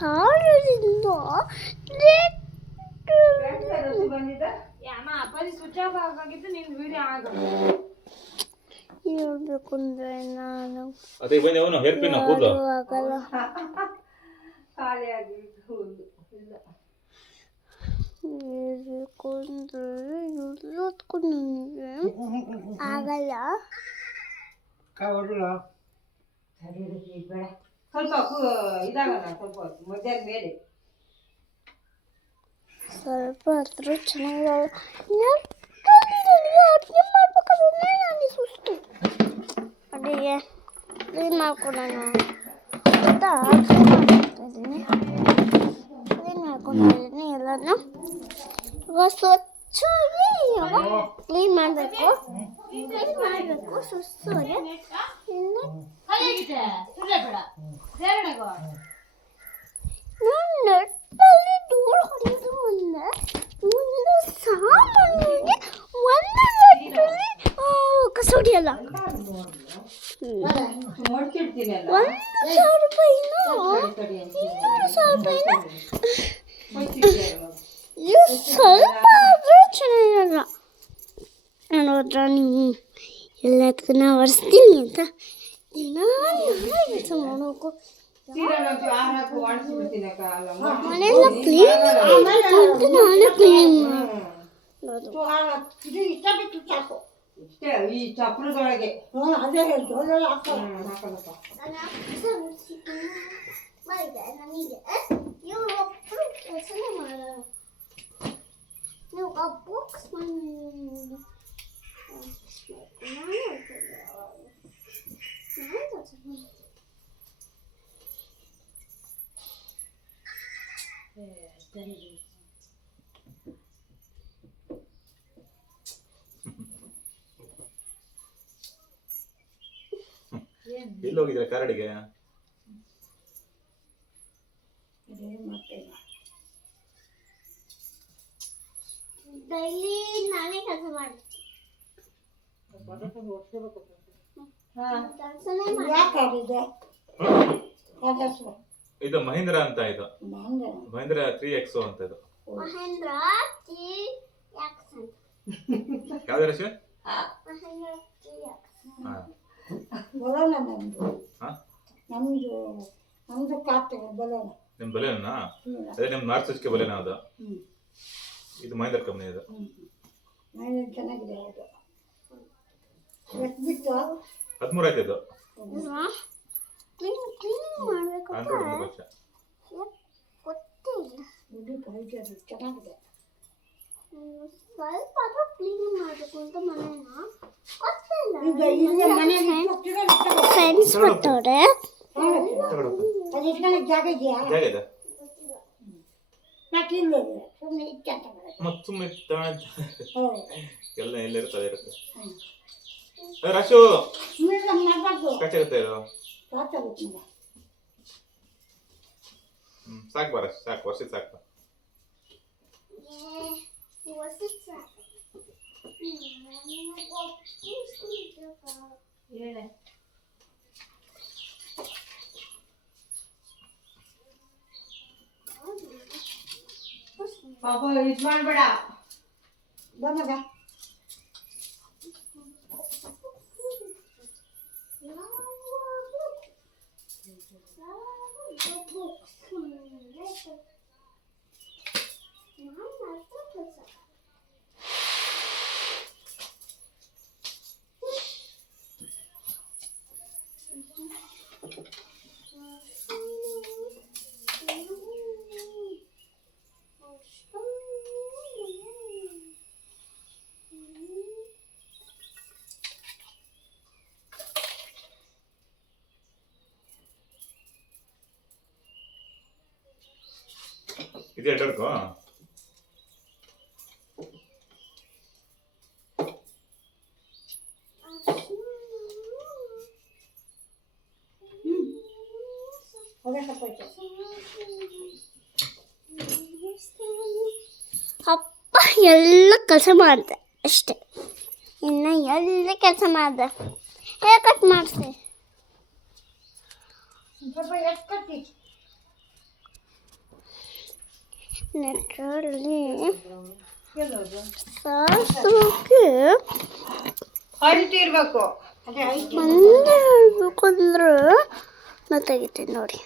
ಸಾವಿರದಿಂದ ಹೇಳ್ಬೇಕು ಅಂದ್ರೆ ನಾನು ಆಗಲ್ಲ. ಹೇಳ್ಬೇಕು ಅಂದ್ರೆ ಎಲ್ಲದಕ್ಕೂ ನನಗೆ ಆಗಲ್ಲ. ಸ್ವಲ್ಪ ಹತ್ರ ಚೆನ್ನಾಗಿ ಅಡುಗೆ ಮಾಡ್ಬೇಕಾದ್ರೆ ನನಗೆ ಸುಸ್ತು. ಅಡುಗೆ ಕ್ಲೀನ್ ಮಾಡ್ಕೊಳ್ಳೋಣ ಅಂತ ಕ್ಲೀನ್ ಮಾಡ್ಕೊಂಡಿದ್ದೀನಿ ಎಲ್ಲನೂ. ಇವಾಗ ಸ್ವಚ್ಛವಾಗಿ ಕ್ಲೀನ್ ಮಾಡಬೇಕು ಸುಸ್ತಾಗಿ. ನಾನು ನೆಟ್ಟಲ್ಲಿ ಧೂಳು ಹೊಡೆಯೋದು ಮುಂದೆ ಸಾಮಾನ್ಯವಾಗಿ ಒಂದು ನೆಟ್ಟಲ್ಲಿ ಕಸ ಹೊಡಿಯಲ್ಲ. 1,000 ರೂಪಾಯಿನ 2,000 ರೂಪಾಯಿನ ಇವು ಸ್ವಲ್ಪ ಆದರೂ ಚೆನ್ನಾಗಿರಲ್ಲ. ನಾನು ಹೋದ್ರೆ ನೀವು ಎಲ್ಲದಕ್ಕೂ ಒರೆಸ್ತೀನಿ ಅಂತ ದಿನ ಕೆಲಸ ಮಾಡೋಕು ಮನೆಯೆಲ್ಲ ಕ್ಲೀನ್ ಅಂತ ನಾನೇ ಕ್ಲೀನ್ ಮಾಡೋದು. ಈ ಚಪ್ರದೊಳಗೆ ಅದೇ ಕೆಲಸನೇ ಮಾಡೋದು. ನೀವು ಆ ಬುಕ್ಸ್ ಎಲ್ಲಿ ಹೋಗಿದ್ರೆ ಕಾರಡಿಗೆ? ಡೈಲಿ ನಾನೇ ಕೆಲಸ ಮಾಡ್ತೀನಿ. ಇದು ಮಹೀಂದ್ರ ಅಂತ. ಇದು ಮಹೀಂದ್ರ 3X ಅಂತ. ಇದು ಮಹೇಂದ್ರ 3X ಅಂತ. ಯಾವ್ದು ರಶ? ಮಹೇಂದ್ರ 3X. ಬಲೋನ ನಮ್ದು ಕಾರ್ತಿಕ ಬಲೋನ. ನಿಮ್ ಬಲೇನಾ? ಅದೇ ನಿಮ್ ನಾರ್ತ್ ಈಸ್ಟ್ಗೆ ಬಲೇನಾ ಅದು? ಇದು ಮಹೇಂದ್ರ ಕಂಪನಿ. ಇದು ಚೆನ್ನಾಗಿದೆ. ಎಷ್ಟು ಬಿತ್ತು? 13 ಆಯ್ತು. ಇದು ಕ್ಲೀನ್ ಮಾಡಬೇಕು. ಆಂಡ್ರಾಯ್ಡ್ ಮೊಬೈಲ್ ಗೊತ್ತಿಲ್ಲ. ಚೆನ್ನಾಗಿದೆ. ಸ್ವಲ್ಪ ಅದು ಕ್ಲೀನ್ ಮಾಡಬೇಕು ಅಂತ ಮನೇನ ಗೊತ್ತಿಲ್ಲ. ಫ್ರೆಂಡ್ಸ್ ಬರ್ತಾರೆ. ಜಾಗ ಇದೆಯಾ? ಜಾಗ ಇದೆ. ಎಲ್ಲ ಎಲ್ಲಿರುತ್ತೆ ಇರುತ್ತೆ. ರಶು ಕಚ್ಚಾಗುತ್ತೆ ಇದು. ಸಾಕು ಬರ, ಸಾಕು ವರ್ಷದ ಸಾಕು. ಪಾಪ ಇದು ಮಾಡಬೇಡ ಬನ್ನಗ. ಇದೆ ಎಡರ್ಕೋ. ಅಪ್ಪ ಎಲ್ಲ ಕೆಲಸ ಮಾಡಿದೆ ಅಷ್ಟೇ. ಇನ್ನು ಎಲ್ಲ ಕೆಲಸ ಮಾಡಿದೆ. ಹೇಗೆ ಕಟ್ ಮಾಡಿಸಿ? ಸ್ವಲ್ಪ ಎಷ್ಟು ಕಟ್ಟಿ ನೆಟ್ಟರಲ್ಲಿ ಎಲ್ಲೋದು ಸಾಸೋಕೆ ಹೈಟ್ ಇರಬೇಕು ಅದೇ ಹೈಟ್ ಒಂದೇ ಹೇಳ್ಬೇಕಂದ್ರೆ ನಾ ತೆಗಿತೀನಿ ನೋಡಿ